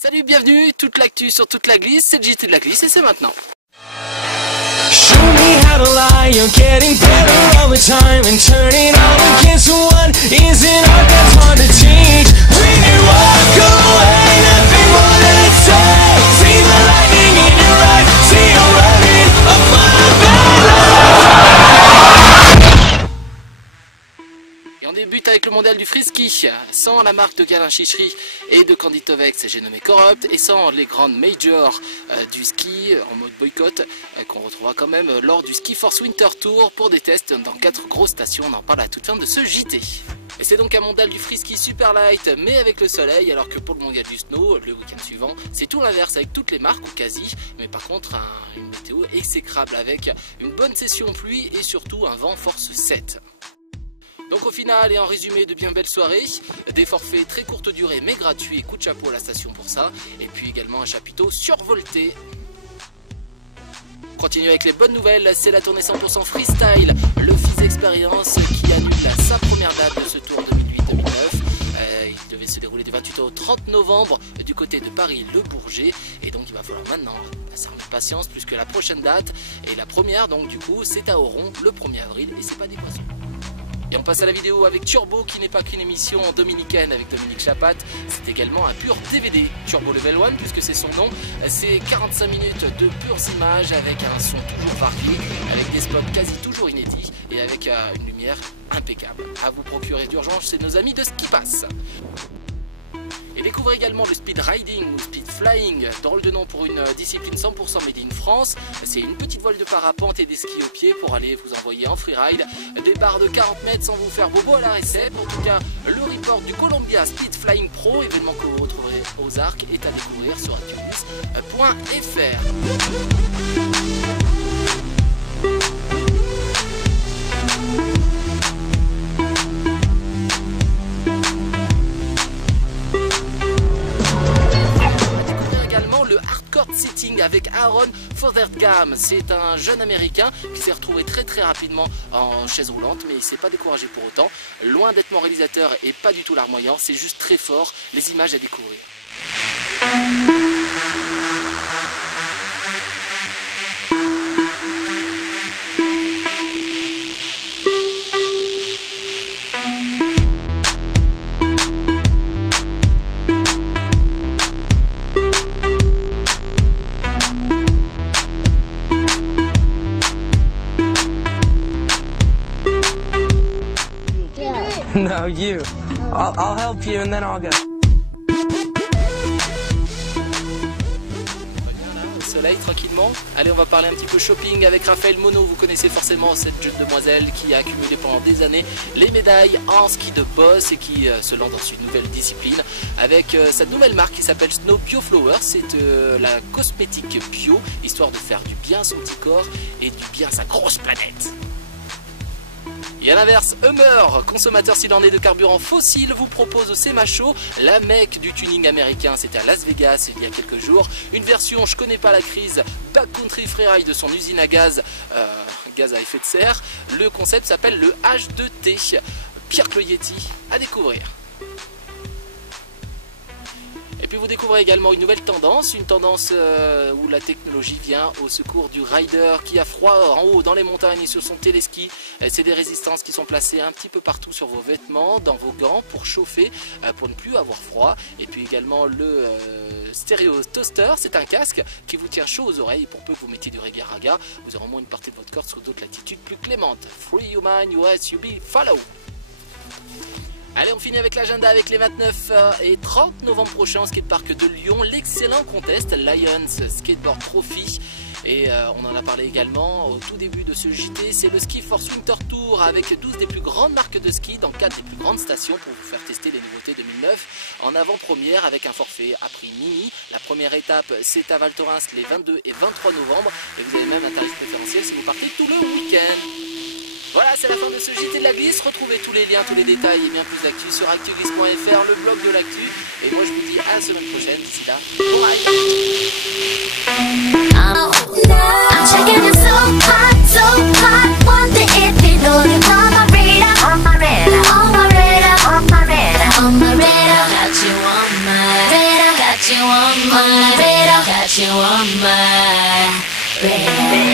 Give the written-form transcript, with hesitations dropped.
Salut, bienvenue, toute l'actu sur toute la glisse, c'est le JT de la glisse et c'est maintenant. Show me how to lie, you're getting better all the time, and turning all against one is an art that's hard to teach. When you walk away, nothing more to say. See the lightning in your eyes, see you running up my bed. Et on débute avec le mondial du frisky, sans la marque de Galin Chichery et de Candy Tovex, j'ai nommé Corrupt, et sans les grandes majors du ski en mode boycott, qu'on retrouvera quand même lors du Ski Force Winter Tour pour des tests dans 4 grosses stations, on en parle à toute fin de ce JT. Et c'est donc un mondial du frisky super light, mais avec le soleil, alors que pour le mondial du snow, le week-end suivant, c'est tout l'inverse avec toutes les marques ou quasi, mais par contre une météo exécrable avec une bonne session pluie et surtout un vent force 7. Donc au final et en résumé de bien belles soirées, des forfaits très courte durée mais gratuits, coup de chapeau à la station pour ça, et puis également un chapiteau survolté. On continue avec les bonnes nouvelles, c'est la tournée 100% freestyle, le Fizz Experience qui annule sa première date de ce tour 2008-2009. Il devait se dérouler du 28 au 30 novembre du côté de Paris Le Bourget, et donc il va falloir maintenant passer en patience puisque la prochaine date, et la première donc du coup c'est à Oron le 1er avril et c'est pas des poissons. Et on passe à la vidéo avec Turbo qui n'est pas qu'une émission dominicaine avec Dominique Chapat, c'est également un pur DVD, Turbo Level 1 puisque c'est son nom, c'est 45 minutes de pures images avec un son toujours varié, avec des spots quasi toujours inédits et avec une lumière impeccable. À vous procurer d'urgence, c'est nos amis de Ski Pass. Et découvrez également le speed riding ou speed flying, drôle de nom pour une discipline 100% made in France. C'est une petite voile de parapente et des skis au pied pour aller vous envoyer en freeride. Des barres de 40 mètres sans vous faire bobo à la récep. En tout cas, le report du Columbia Speed Flying Pro, événement que vous retrouverez aux Arcs, est à découvrir sur itunes.fr. Sitting avec Aaron Fothergam, c'est un jeune américain qui s'est retrouvé très rapidement en chaise roulante, mais il ne s'est pas découragé pour autant. Loin d'être mon réalisateur et pas du tout larmoyant, c'est juste très fort, les images à découvrir. No, you. I'll help you and then I'll go. Soleil tranquillement. Allez, on va parler un petit peu shopping avec Raphaël Monod. Vous connaissez forcément cette jeune demoiselle qui a accumulé pendant des années les médailles en ski de boss et qui se lance dans une nouvelle discipline avec sa nouvelle marque qui s'appelle Snow Bio Flower. C'est la cosmétique bio, histoire de faire du bien à son petit corps et du bien à sa grosse planète. Et à l'inverse, Hummer, consommateur s'il en est de carburant fossile, vous propose au Semacho, la mecque du tuning américain. C'était à Las Vegas il y a quelques jours. Une version, je connais pas la crise, backcountry freeride de son usine à gaz, gaz à effet de serre. Le concept s'appelle le H2T. Pire que le Yeti, à découvrir. Et puis vous découvrez également une nouvelle tendance, une tendance où la technologie vient au secours du rider qui a froid en haut dans les montagnes et sur son téléski. C'est des résistances qui sont placées un petit peu partout sur vos vêtements, dans vos gants pour chauffer, pour ne plus avoir froid. Et puis également le stéréo toaster, c'est un casque qui vous tient chaud aux oreilles pour peu que vous mettiez du reggae raga. Vous aurez au moins une partie de votre corps sous d'autres latitudes plus clémentes. Free Human US UB Follow. Allez, on finit avec l'agenda avec les 29 et 30 novembre prochains au skatepark de Lyon, l'excellent contest Lions Skateboard Trophy. Et on en a parlé également au tout début de ce JT, c'est le Ski Force Winter Tour avec 12 des plus grandes marques de ski dans 4 des plus grandes stations pour vous faire tester les nouveautés 2009 en avant-première avec un forfait à prix mini. La première étape c'est à Val Thorens les 22 et 23 novembre et vous avez même un tarif préférentiel si vous partez tout le week-end. Voilà, c'est la fin de ce JT de la glisse. Retrouvez tous les liens, tous les détails et bien plus d'actu sur actuglisse.fr, le blog de l'actu. Et moi je vous dis à la semaine prochaine. D'ici là, bon ride. I'm checking it so hot, wonder if you know you're on my radar, on my radar, on my radar, on my radar, on my radar. Got you on my radar, got you on on my radar, got you on my radar.